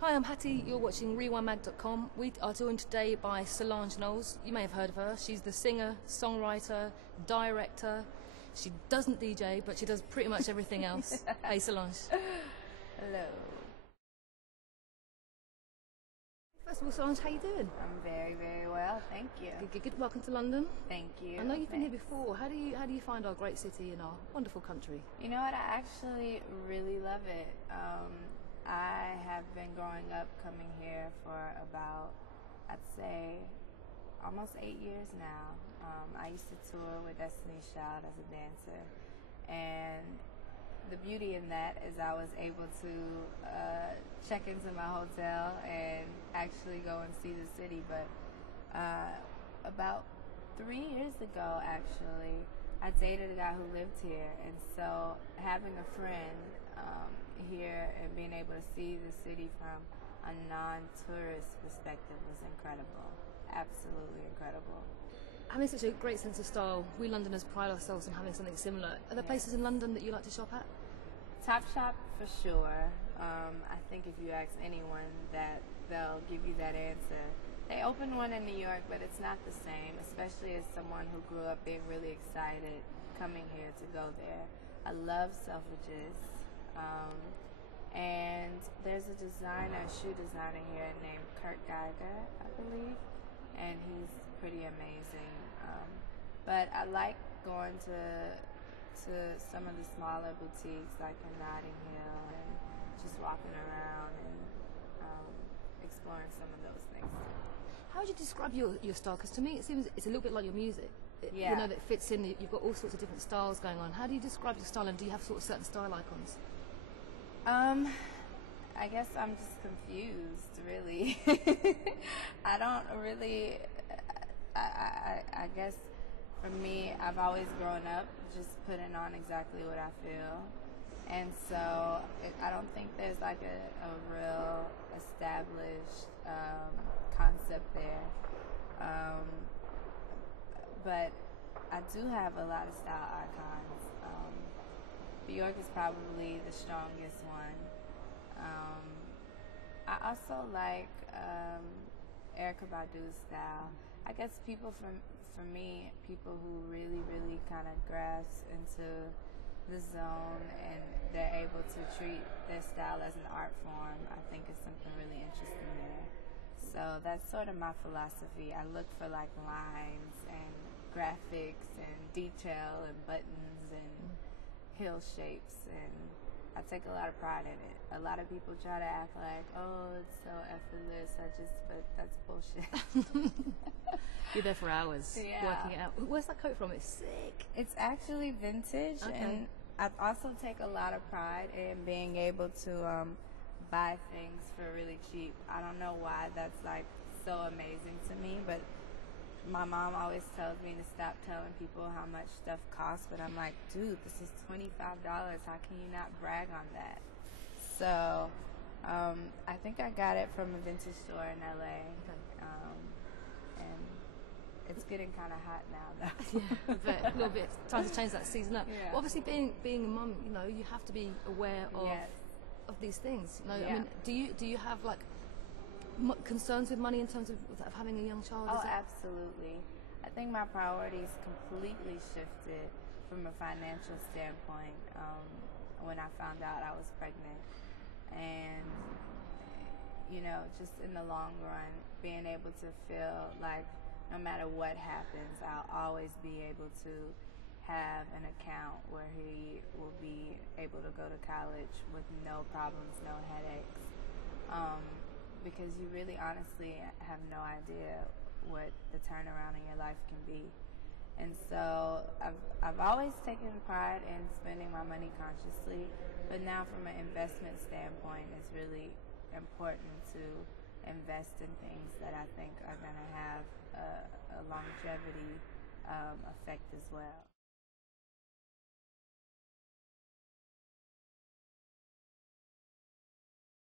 Hi, I'm Hattie. You're watching RewindMag.com. We are joined today by Solange Knowles. You may have heard of her. She's the singer, songwriter, director. She doesn't DJ, but she does pretty much everything else. Hey, Solange. Hello. First of all, Solange, how you doing? I'm very, very well. Thank you. Good. Welcome to London. Thank you. I know you've been here before. How do you find our great city and our wonderful country? You know what? I actually really love it. I have been growing up coming here for about, I'd say, almost 8 years now. I used to tour with Destiny's Child as a dancer, and the beauty in that is I was able to check into my hotel and actually go and see the city. But about 3 years ago, actually, I dated a guy who lived here, and so having a friend here and being able to see the city from a non-tourist perspective was incredible. Absolutely incredible. Having such a great sense of style, we Londoners pride ourselves on having something similar. Are there places in London that you like to shop at? Topshop for sure. I think if you ask anyone that, they'll give you that answer. They opened one in New York, but it's not the same, especially as someone who grew up being really excited coming here to go there. I love Selfridges. And there's a designer, shoe designer here named Kurt Geiger, I believe, and he's pretty amazing. But I like going to some of the smaller boutiques like in Notting Hill and just walking around and exploring some of those things. How would you describe your style? Because to me it seems it's a little bit like your music. Yeah. You know, that fits in, you've got all sorts of different styles going on. How do you describe your style, and do you have sort of certain style icons? I guess I'm just confused, really. I don't really, I guess for me, I've always grown up just putting on exactly what I feel. And so I don't think there's like a real established concept there. But I do have a lot of style icons. New York is probably the strongest one. I also like Erykah Badu's style. I guess for me, people who really kind of grasp into the zone and they're able to treat their style as an art form, I think is something really interesting there. So that's sort of my philosophy. I look for like lines and graphics and detail and buttons and heel shapes, and I take a lot of pride in it. A lot of people try to act like, oh, it's so effortless, but that's bullshit. You're there for hours working it out. Where's that coat from? It's sick. It's actually vintage, and I also take a lot of pride in being able to buy things for really cheap. I don't know why that's like so amazing to me, but my mom always tells me to stop telling people how much stuff costs, but I'm like, dude, this is $25. How can you not brag on that? So I think I got it from a vintage store in LA. And it's getting kind of hot now, though. Yeah, a little bit. Time to change that season up. Yeah. Well, obviously, being a mum, you know, you have to be aware of these things. You know, I mean, do you have like concerns with money in terms of having a young child? Oh, absolutely. I think my priorities completely shifted from a financial standpoint when I found out I was pregnant. And, you know, just in the long run, being able to feel like no matter what happens, I'll always be able to have an account where he will be able to go to college with no problems, no headaches. Because you really honestly have no idea what the turnaround in your life can be. And so I've always taken pride in spending my money consciously, but now from an investment standpoint, it's really important to invest in things that I think are going to have a longevity effect as well.